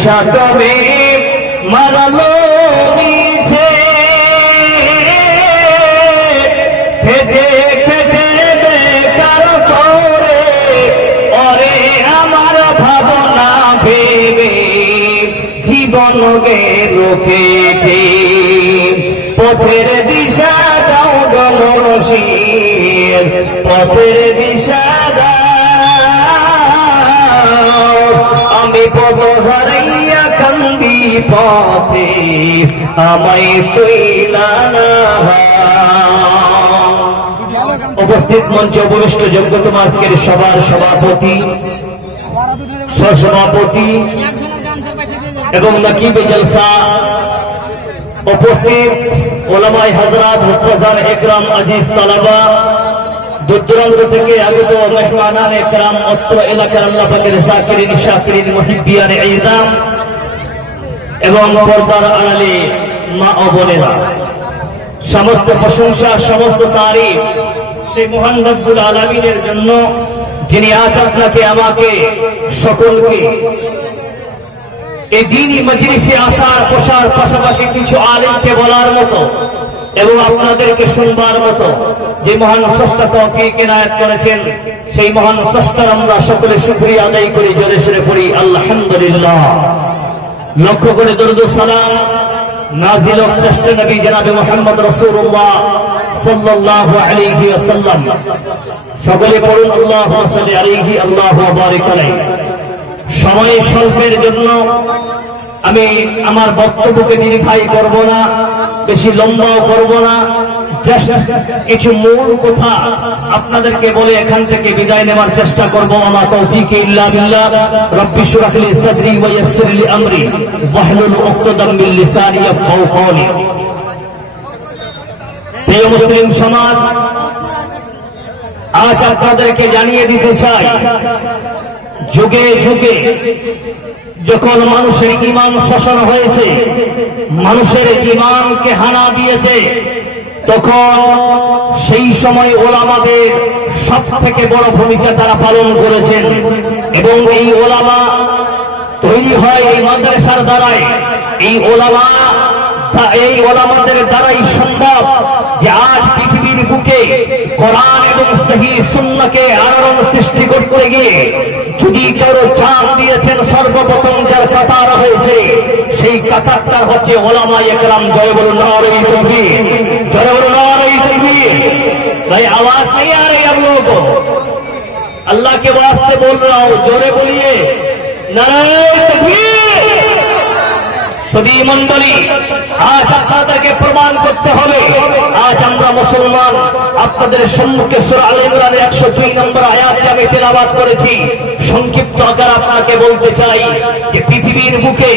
নেশা কবে মারালো নিছে খেতে খেতে বেকার করে ওরে আমার ভাবনা ভেবে জীবন গেল কেটে পথের দিশা দাও গণরসির পথের দিশা দাও আমি পদ হারাইয়া কান্দি পথে আমায় তুইলা না। উপস্থিত মঞ্চ উপবিষ্ট যোগ্যতম আজকের সবার সভাপতি সহসভাপতি এবং নাকিবে জলসা উপস্থিত ওলামায়ে হযরত মুফাজ্জাল ইকরাম আজিজ তালাবা দূর দূরান্ত থেকে আগত মেহমানান ইকরাম অত্র এলাকার আল্লাহ পাকের যাকিরিন শাকিরিন মুহিব্বিয়ান ইজাম এবং পর্দার আড়ালে মা ও বোনেরা, সমস্ত প্রশংসা সমস্ত তারিফ সেই মহান রব্বুল আলামিনের জন্য যিনি আজ আপনাকে আমাকে সকলকে এই দ্বীনি মজলিসে আসার বসার পাশাপাশি কিছু আলেমকে বলার মতো এবং আপনাদেরকে শুনবার মতো যে মহান স্রষ্টা তৌফিক ইনায়েত করেছেন, সেই মহান স্রষ্টার আমরা সকলে শুকরিয়া আদায় করি, জোরে সোরে পড়ি আলহামদুলিল্লাহ। লক্ষ্য করে দরুদ ও সালাম নাজিল হোক শ্রেষ্ঠ নবী জনাবে মুহাম্মদ রাসূলুল্লাহ সাল্লাল্লাহু আলাইহি ওয়াসাল্লাম। সকলে পড়ুন আল্লাহুম্মা সাল্লি আলাইহি আল্লাহুম্মা বারিক আলাইহি। সময় স্বল্পের জন্য আমি আমার বক্তব্যকে নির্বাহী করব না, বেশি লম্বাও করব না, জাস্ট কিছু মূল কথা আপনাদেরকে বলে এখান থেকে বিদায় নেওয়ার চেষ্টা করব। আমা তৌফিক ইল্লা বিল্লাহ। রব্বি শরহ লি সাদরি ওয়া ইয়াসসির লি আমরি ওয়াহলুল উকদাম মিন লিসানি ইয়াফকাহু কওলি। প্রিয় মুসলিম সমাজ, আজ আপনাদেরকে জানিয়ে দিতে চাই, যুগে যুগে যখন মানুষের ঈমান শোষণ হয়েছে, মানুষের ঈমানকে হানা দিয়েছে, তখন সেই সময় ওলামাদের সব থেকে বড় ভূমিকা তারা পালন করেছেন এবং এই ওলামা তৈরি হয় এই মাদ্রাসার দ্বারাই। এই ওলামাদের দ্বারাই সম্ভব যে আজ পৃথিবীর বুকে কোরআন এবং সহিহ সুন্নাহকে আলোড়ন সৃষ্টি করতে গিয়ে যদি কারো চাঁদ দিয়েছেন, সর্বপ্রথম যার কাতার হয়েছে সেই কাতারটা হচ্ছে ওলামায়ে কেরাম। জয় বলুন নারে তাকবীর, জয় বলুন নারে তাকবীর। भाई आवाज नहीं आ रही आप लोगों को? अल्लाह के वास्ते बोल रहा हूं, जोरे बोलिए नारे तकबीर। সদী মণ্ডলী, আজ আপনাদেরকে প্রমাণ করতে হবে, আজ আমরা মুসলমান। আপনাদের সম্মুখে সূরা আল ইমরানের 102 নম্বর আয়াতটি আমি তেলাওয়াত করেছি। সংক্ষিপ্ত আকারে আপনাকে বলতে চাই যে পৃথিবীর বুকে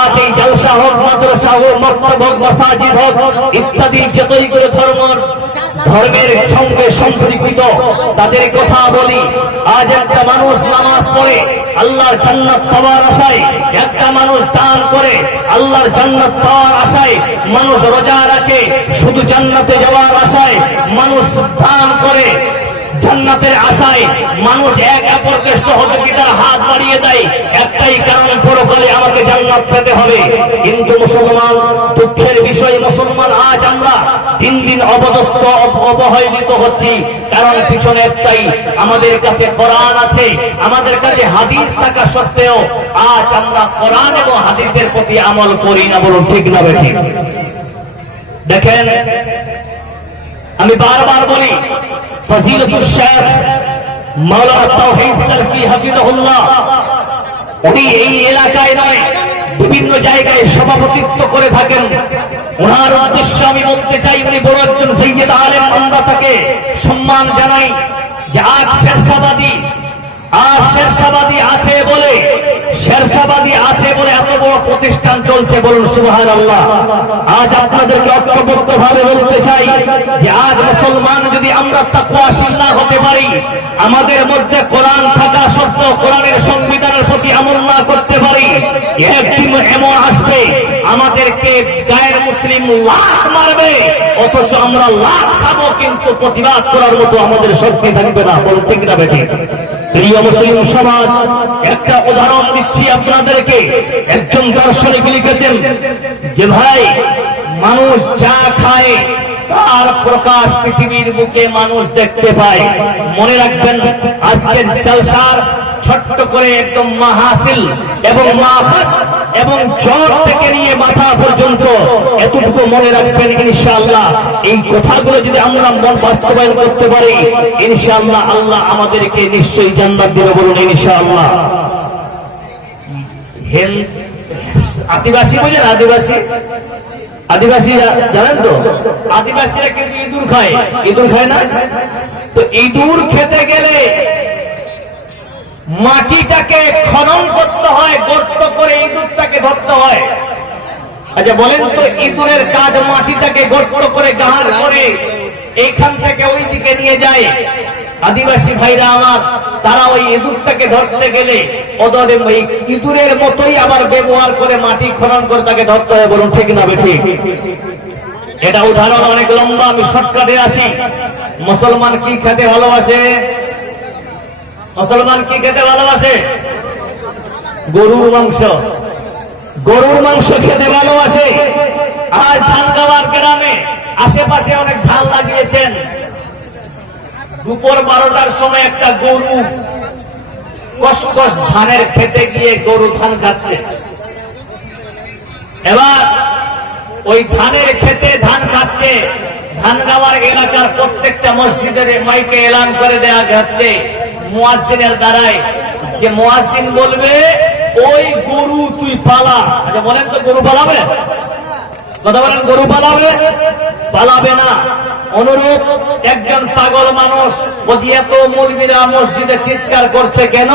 আজ এই জলসা হোক, মাদ্রাসা হোক, মক্তব হোক, মাসাজিদ হোক ইত্যাদি যতইগুলো ধর্মের সঙ্গে সম্পর্কিত তাদের কথা বলি। আজ একটা মানুষ নামাজ পড়ে আল্লাহর জান্নাত পাওয়ার আশায়, একটা মানুষ দান করে আল্লাহর জান্নাত পাওয়ার আশায়, মানুষ রোজা রাখে শুধু জান্নাতে যাওয়ার আশায়, মানুষ দান করে জান্নাতের আশায়, মানুষ এক অপরকে সহযোগিতার হাত বাড়িয়ে দেয় একটাই কারণ, পরকালে আমাকে জান্নাত পেতে হবে। কিন্তু মুসলমান, দুঃখের বিষয় মুসলমান আজ আমরা দিন দিন অবদস্ত অবহেলিত হচ্ছি। কারণ পিছনে একটাই, আমাদের কাছে কোরআন আছে, আমাদের কাছে হাদিস থাকা সত্ত্বেও আজ আমরা কোরআন এবং হাদিসের প্রতি আমল করি না। বলুন ঠিক না বেঠিক? দেখেন, আমি বারবার বলি, ফজিলতুল শেখ মাওলানা তাওহীদ সালফি হাফিজাহুল্লাহ উনি এই এলাকায় নয়, বিভিন্ন জায়গায় সভাপতিত্ব করে থাকেন। ওনার উদ্দেশ্য আমি বলতে চাই, উনি বড় একজন সৈয়দ আলেম, আমরা তাকে সম্মান জানাই যে আজ শেরশাবাদী আছে বলে এত বড় প্রতিষ্ঠান চলছে। বলুন সুবহানাল্লাহ। আজ আপনাদেরকে ঐক্যবদ্ধভাবে বলতে চাই যে আজ মুসলমান যদি আমরা তাকওয়াশীল না হতে পারি, আমাদের মধ্যে কোরআন থাকা সত্ত্বেও কোরআনের সংবিধানের প্রতি আমল না করতে পারি, একদিন এমন আসবে আমাদেরকে গায়ের মুসলিম লাখ মারবে, অথচ আমরা লাখ খাবো, কিন্তু প্রতিবাদ করার মতো আমাদের শক্তি থাকবে না। বলুন ঠিক না বেঠিক? প্রিয় মুসলিম সমাজ, একটা উদাহরণ দিচ্ছি আপনাদেরকে। শরীফ লিখেছেন যে ভাই মানুষ যা খায় তার প্রকাশ পৃথিবীর বুকে মানুষ দেখতে পায়। মনে রাখবেন আজকের জলসার ছোট্ট করে একদম মাহাসিল এবং মাহফাজ এবং জ্বর থেকে নিয়ে মাথা পর্যন্ত এতটুকু মনে রাখবেন ইনশাআল্লাহ। এই কথাগুলো যদি আমরা মন বাস্তবায়ন করতে পারি ইনশাআল্লাহ আল্লাহ আমাদেরকে নিশ্চয়ই জান্নাত দিবে, বলুন ইনশাআল্লাহ। আদিবাসী বলেন, আদিবাসীরা জানেন তো, আদিবাসীরা কিন্তু ইঁদুর খায়, ইঁদুর খায় না? তো ইঁদুর খেতে গেলে মাটিটাকে খনন করতে হয়, গর্ত করে ইঁদুরটাকে ধরতে হয়। আচ্ছা বলেন তো, ইঁদুরের কাজ মাটিটাকে গর্ত করে গাহার করে এইখান থেকে ওই দিকে নিয়ে যায়। আদিবাসী ভাইরা আমার, তারা ওই ইঁদুরটাকে ধরতে গেলে ওদের ওই ইঁদুরের মতোই আবার ব্যবহার করে মাটি খনন করে তাকে ধরতে হয়, বলুন ঠিক না বেঠিক? এটা উদাহরণ অনেক লম্বা, আমি শর্টকাটে আসি। মুসলমান কি খেতে ভালোবাসে? মুসলমান কি খেতে ভালোবাসে? গরুর মাংস, গরুর মাংস খেতে ভালোবাসে। আর ধানগাঁওয়ার গ্রামে আশেপাশে অনেক ঝাল লাগিয়েছেন। দুপুর 12টার সময় একটা গরু কসকস ধানের খেতে গিয়ে গরু ধান খাচ্ছে। এবার ওই ধানের খেতে ধান খাচ্ছে, ধানগাঁওয়ার এলাকার প্রত্যেকটা মসজিদের মাইকে এলান করে দেওয়া যাচ্ছে মুয়াজ্জিনের দ্বারাই, যে মুয়াজ্জিন বলবে ওই গরু তুই পালা। আচ্ছা বলেন তো, গরু পালাবে? কথা বলেন, গরু পালাবে? পালাবে না। অনুরূপ একজন পাগল মানুষ বলছি, এত মৌলবীরা মসজিদে চিৎকার করছে কেন?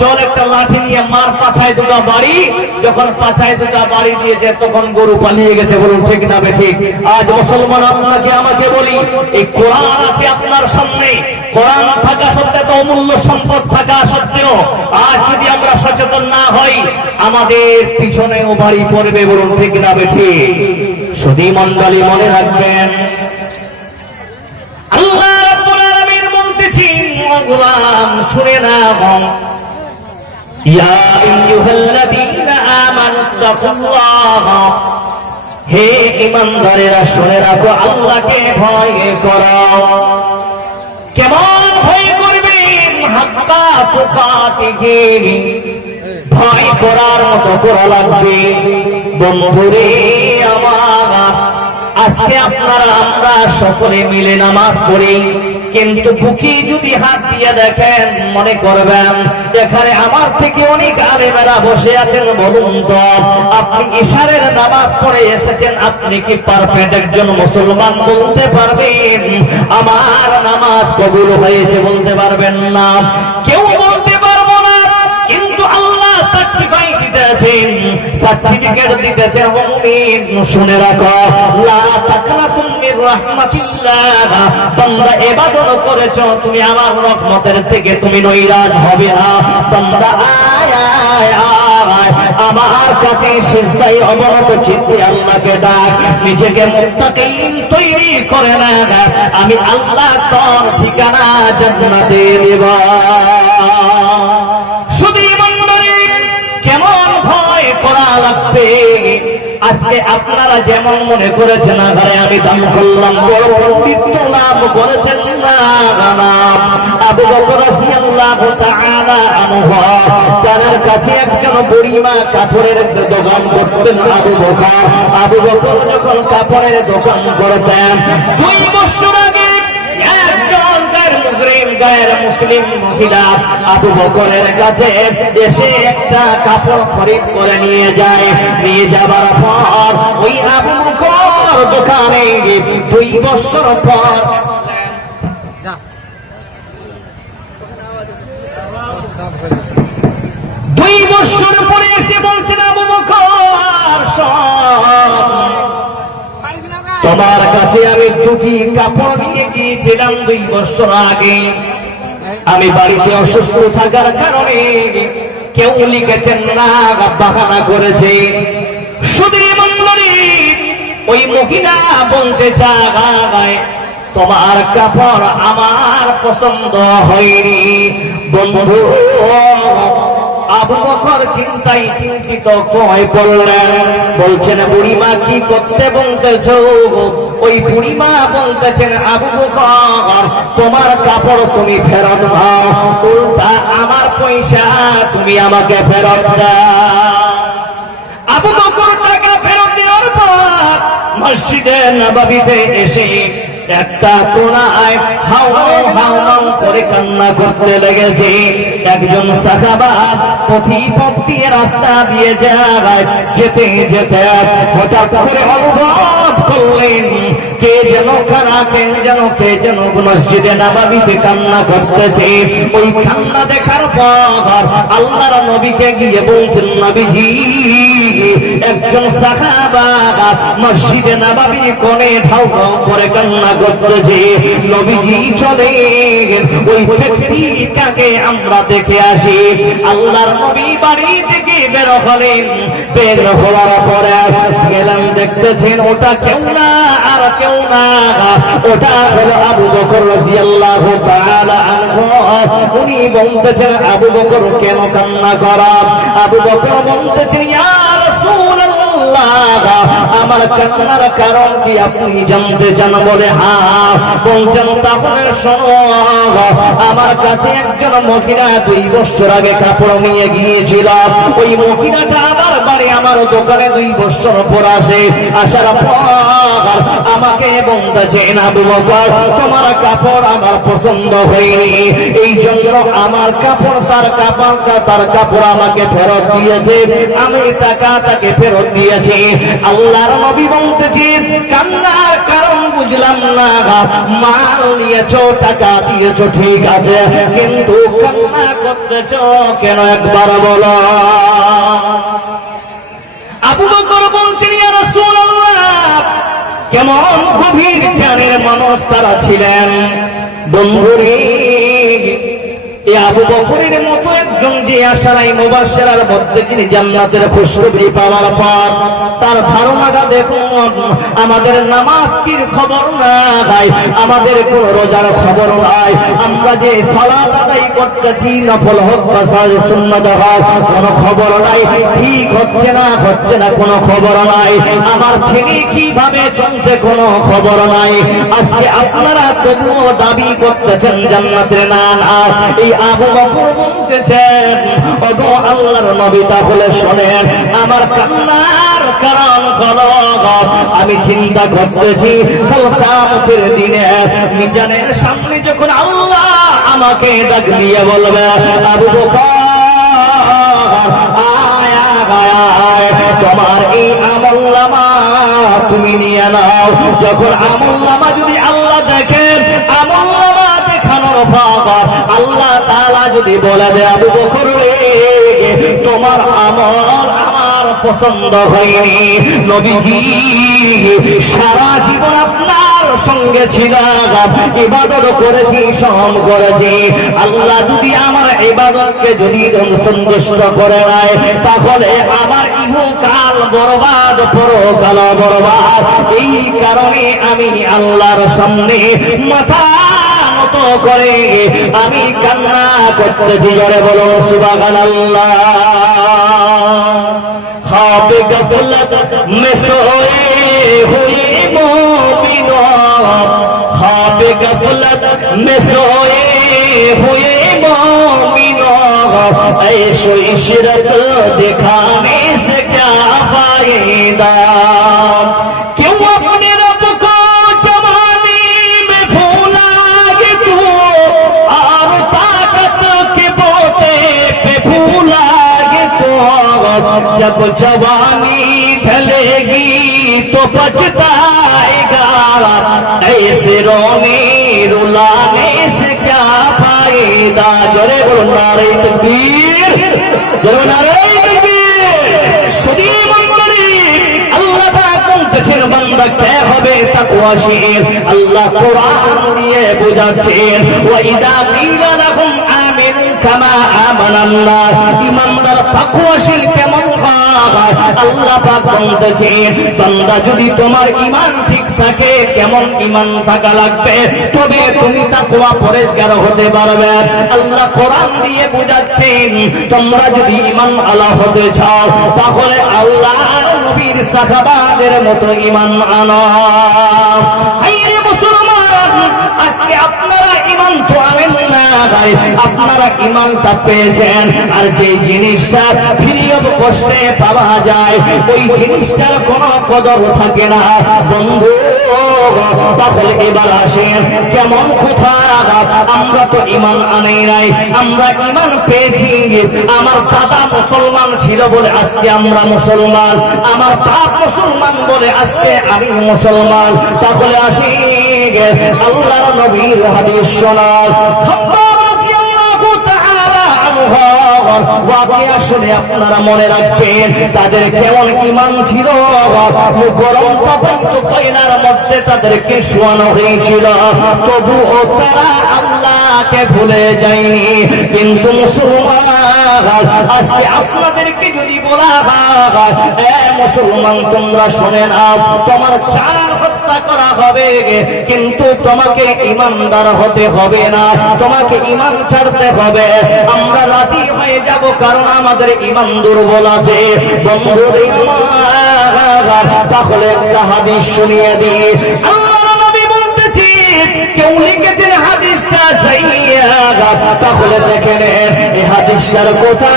চল একটা লাঠি নিয়ে মার পাছায় দুটা বাড়ি। যখন পাছায় দুটা বাড়ি দিয়েছে তখন গরু পালিয়ে গেছে, বলুন ঠিক না বেঠিক? আজ মুসলমান আপনাকে আমাকে বলি, এই কোরআন আছে আপনার সামনে, কোরআন থাকা সত্ত্বেও, তো অমূল্য সম্পদ থাকা সত্ত্বেও আজ যদি আমরা সচেতন না হই আমাদের পিছনেও বাড়ি পড়বে, বলুন ঠিক না বেঠিক? শুধু মণ্ডলী মনে রাখবেন, আল্লাহ রাব্বুল আলামিন বলতেছেন, ও গোলাম শুনে নাও, ইয়া আইয়ুহাল্লাযীনা আমানুত্তাকুল্লাহ, হে ঈমানদারেরা শুনে রাখো, আল্লাহকে ভয় করো। কেমন ভয় করবেন? হাক্কা তুকাতিহি, ভয় করার মতো করা লাগবে। বন্ধুরে আমার, আজকে আপনারা আমরা সকলে মিলে নামাজ পড়ি, কিন্তু বুকে যদি হাত দিয়ে দেখেন মনে করবেন এখানে আমার থেকে অনেক আলেমেরা বসে আছেন। বলুন তো, আপনি ইশারের নামাজ পড়ে এসেছেন, আপনি কি পারফেক্ট একজন মুসলমান বলতে পারবেন? আমার নামাজ কবুল হয়েছে বলতে পারবেন না? কেউ বলতে পারবো না, কিন্তু আল্লাহ সার্টিফাই দিতেছেন, সার্টিফিকেট দিতেছেন। মুমিন শুনে রাখো, লা তাকনাতুম মির রাহমাতিল্লাহ, বান্দা ইবাদত করেছো তুমি আমার রহমতের থেকে তুমি নৈরাশ হবে না। বান্দা আয় আয় আয় আমার কাছে সিজদায় অবনত চিত্তে আল্লাহকে ডাক, নিজেকে মুত্তাকিন তৈরি করে না, আমি আল্লাহ তোর ঠিকানা জান্নাতে দেব। শুধু ইমানদারি কেমন ভয় করা লাগবে? আজকে আপনারা যেমন মনে করেছেন আরে আমি দান করলাম, বড় পণ্ডিত নাম করেছেন না, আবু বকর রাদিয়াল্লাহু তাআলা আনহু, তার কাছে একজন বুড়িমা কাপড়ের দোকান করতেন। আবু বকর যখন কাপড়ের দোকান করতেন, 2 বছর আগে একজন গায়ের মুসলিম মহিলা আবু বকরের কাছে এসে একটা কাপড় খরিদ করে নিয়ে যায়। নিয়ে যাবার পর ওই আবু বকর দোকানে 2 বছর পর পরে এসে বলছেন, আবু বকর তোমার কাছে আমি 2টি কাপড় নিয়ে গিয়েছিলাম 2 বছর আগে। আমি বাড়িতে অসুস্থ থাকার কারণে কেউ লিখেছেন না, বাহানা করেছে। শুধু মন্ডলী ওই মহিলা বলতে চায় তোমার কাপড় আমার পছন্দ হয়নি। বন্ধু আবু বকর চিন্তায় চিন্তিত হয়ে পড়লেন। বলছেন বুড়িমা কি করতে বলতেছো? ওই বুড়িমা বলতেছেন আবু বকর তোমার কাপড় তুমি ফেরত দাও, উল্টা আমার পয়সা তুমি আমাকে ফেরত দাও। আবু বকর টাকা ফেরত দেওয়ার পর মসজিদে নববীতে এসে একটা কোণায় হাওমাও হাওমাও করে কান্না করতে লেগেছে। একজন সাহাবা পথিপথ দিয়ে রাস্তা দিয়ে যায়, যেতে যেতে হঠাৎ করে অনুভব করলেন কে যেন কে যেন মসজিদে নববীতে কান্না করতেছে। ওই কান্না দেখার পর আল্লাহর নবীকে গিয়ে বলছেন নবীজি একজন সাহাবা মসজিদে নববীর কোণে ধাও ধাও করে কান্না করতেছে। নবীজি চলে ওই ব্যক্তিটাকে আমরা দেখে আসি। আল্লাহর নবী বাড়ি থেকে বের হলেন। বের হওয়ার পরে গেলাম, দেখতেছেন ওটা কেউ না আর কেউ না, ওটা হলো আবু বকর রাদিয়াল্লাহু তাআলা আনহু। উনি বলতেছেন আবু বকর কেন কান্না করা? আবু বকর বলতেছেন ইয়া রাসূলুল্লাহ আমার কান্নার কারণ কি আপনি জানতে চান? বলে হ্যাঁ। বলছেন তাহলে শোনো, আমার কাছে একজন মহিলা 2 বছর আগে কাপড় নিয়ে গিয়েছিল। ওই মহিলাটা আমার বাড়ি আমার দোকানে 2 বছর পর আসে। আসার পর আমাকে বলতেছেন আবু বকর তোমার কাপড় আমার পছন্দ হয়নি, এই জন্য আমার কাপড় তার কাপড় আমাকে ফেরত দিয়েছে, আমি টাকা তাকে ফেরত দিয়েছি। আল্লাহর নবী বলতেছেন কান্নার কারণ বুঝলাম না, মাল নিয়েছো টাকা দিয়েছো ঠিক আছে, কিন্তু কান্না করতেছো কেন একবার বলো। আবু বকর বলছেন ইয়া রাসূলুল্লাহ কেমন গভীর জ্ঞানের মানুষ তারা ছিলেন। বন্ধুরে আবু বকরের মতো একজন যে আশারাই মুবাশশিরার মধ্যে যিনি জান্নাতের খুশখবরি পাওয়ার পর তার ধারণাটা দেখুন। আমাদের নামাজ কির খবর নাই, আমাদের কোন রোজার খবর নাই, আমরা যে সালাত আদায় করতেছি নফল হোক বা সুন্নাত হোক কোনো খবর নাই, ঠিক হচ্ছে না কোনো খবর নাই, আমার ছেলে কিভাবে চলছে কোনো খবর নাই। আজকে আপনারা তবুও দাবি করতেছেন জান্নাতের না। এই আবু বকর বলতেছেন ওগো আল্লাহর নবী তাহলে শোনেন আমার কান্নার কারণ হলো আমি চিন্তা করতেছি কাল কিয়ামতের দিনে মিজানের সামনে যখন আল্লাহ আমাকে ডাক দিয়ে বলবে আবু বকর তোমার এই আমলনামা তুমি নিয়ে নাও। যখন আমলনামা যদি আল্লাহ দেখেন, আমলনামা দেখানোর পর আল্লাহ তাআলা যদি বলে দেয় আবু বকর রে তোমার আমল আমার পছন্দ হয়নি, নবীজি সারা জীবন আপনার সঙ্গে ছিলাম, ইবাদত করেছি, সম করেছি, আল্লাহ যদি আমার ইবাদতকে যদি সন্তুষ্ট করে নাই তাহলে আমার ইহকাল বরবাদ পরকাল বরবাদ। এই কারণে আমি আল্লাহর সামনে মাথা নত করে আমি কান্না করতেছি। জোরে বলুন সুবহানাল্লাহ। খ্বাবে গফলত মে সোয়ে হুয়ে মুমিনों, খ্বাবে গফলত মে সোয়ে হুয়ে মুমিनों, ऐशो इशरत दिखाने से क्या फायदा। क्यों अपने रब को जवानी में भूला गे तू, और ताकत के बोटे पे भूला गे तू, जब जवानी ढलेगी तो पछताएगा, ऐसे रोने रुलाने से क्या फायदा। जोरे बोलो नारे तकबीर, जोरे नारे तकबीर। सुधी मंडली अल्लाह पाक বলতেছেন বান্দা কে হবে তাকওয়াশীল। আল্লাহ কোরআন দিয়ে বোঝাচ্ছেন ওয়া ইদা কিলা লাহুম আমিনু কামা আমানান নাস, ঈমানদার তাকওয়াশীল কেমন হয়? আল্লাহ পাক বলতেছেন বান্দা যদি তোমার ঈমান ঠিক থাকে, কেমন ঈমান থাকা লাগবে তবে তুমি তাকওয়া পরেজগার হতে পারবে। আল্লাহ কোরআন দিয়ে বোঝাচ্ছেন তোমরা যদি ঈমান আলা হতে চাও তাহলে আল্লাহর নবীর সাহাবাদের মতো ঈমান আনো। হায়রে মুসলমান, আজকে আপনারা ঈমান তো আনেন না, আপনারা ঈমানটা পেয়েছেন, আর যে জিনিসটা ফ্রি অফ কষ্টে পাওয়া যায় ওই জিনিসটার কোনো কদর থাকে না বন্ধু। তাহলে এবার আসেন কেমন কথা, আমরা তো ঈমান আনি নাই, আমরা ঈমান পেয়েছি। আমার দাদা মুসলমান ছিল বলে আজকে আমরা মুসলমান, আমার বাপ মুসলমান বলে আজকে আমি মুসলমান। তাহলে আসি আল্লাহর নবীর হাদিস শোনার শুনে আপনারা মনে রাখবেন তাদের কেমন ঈমান ছিল। গরম কয়লার মধ্যে তাদেরকে শোয়ানো হয়েছিল, তবুও তারা আল্লাহকে ভুলে যায়নি। কিন্তু মুসলমান, আজকে আপনাদেরকে যদি বলা হয় মুসলমান তোমরা শুনে নাও, তোমার 4 হত্যা করা হবে কিন্তু তোমাকে ঈমানদার হতে হবে না, তোমাকে ঈমান ছাড়তে হবে। আমরা রাজি হয়ে যাব, কারণ আমাদের ঈমান দুর্বল আছে বন্ধুরে। তাহলে একটা হাদিস শুনিয়ে দিই। আল্লাহর নবী বলতেছি কেউ লিখেছেন হাদিসটা তাহলে দেখেন এই হাদিসটার কথা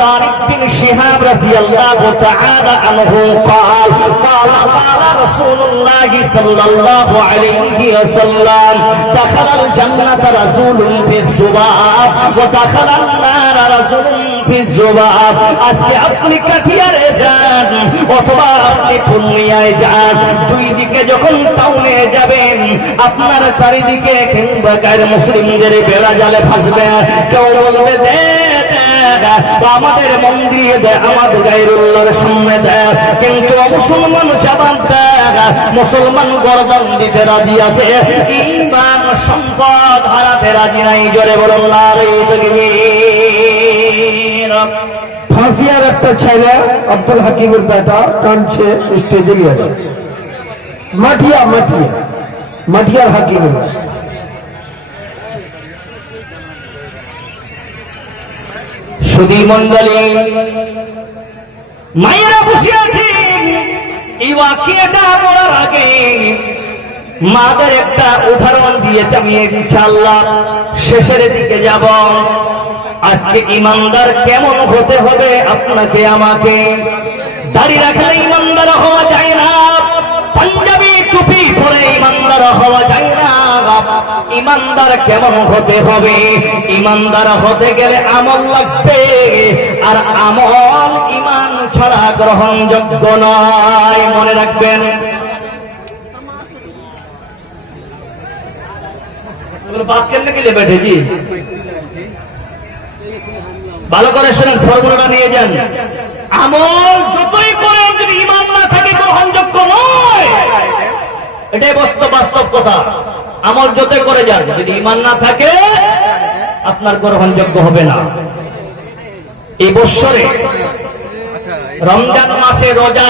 তারিক বিন শিহাব রাদিয়াল্লাহু তাআলা আনহু قال قال قال رسول الله صلى الله عليه وسلم دخل الجنة رسول في الذباب ودخل النار رسول في الذباب। আজকে আপনি কাঠিয়ারে যান অথবা আপনি পূর্ণিয়ায় যান, দুই দিকে যখন টাউনে যাবেন আপনার চারিদিকে কিংবা গায়ের মুসলিমদের বেড়া জালে ফাঁসবে। কেউ বলবে দে আমাদের মন্দিরে দেয়, আমাদের গায়রুল্লাহর সামনে দেয়, কিন্তু মুসলমান জবান দেয়, মুসলমান গর্দন দিতে রাজি আছে, ঈমান সম্পদ হারাতে রাজি নাই। জোরে বলুন নারে তাকবীর। ফাঁসিয়ার একটা ছেলে আব্দুল হাকিমের বেটা কাঁদছে, স্টেজে নিয়ে যাও। মাটিয়ার হাকিমের সুধী মন্ডলী মায়েরা বসে আছেন। এই ওয়াকিয়াটা বলার আগে মাদের একটা উদাহরণ দিয়েছে, আমি ইনশাআল্লাহ শেষের দিকে যাব। আজকে ঈমানদার কেমন হতে হবে আপনাকে আমাকে। দাড়ি রাখলে ঈমানদার হওয়া যায় না, পাঞ্জাবি টুপি পরে ঈমানদার হওয়া যায় না। ঈমানদার কেমন হতে হবে? ঈমানদার হতে গেলে আমল লাগবে, আর আমল ঈমান ছাড়া গ্রহণযোগ্য নয়, মনে রাখবেন। बात करने के लिए बैठे जी, ভালো করে শুনুন, ফর্মুলাটা নিয়ে যান। আমল যতই করেন যদি ঈমান না থাকে গ্রহণযোগ্য নয়, এটাই বাস্তব কথা। আমল যতই করে যান যদি ঈমান না থাকে আপনার গ্রহণযোগ্য হবে না। এই বৎসরে রমজান মাসে রোজা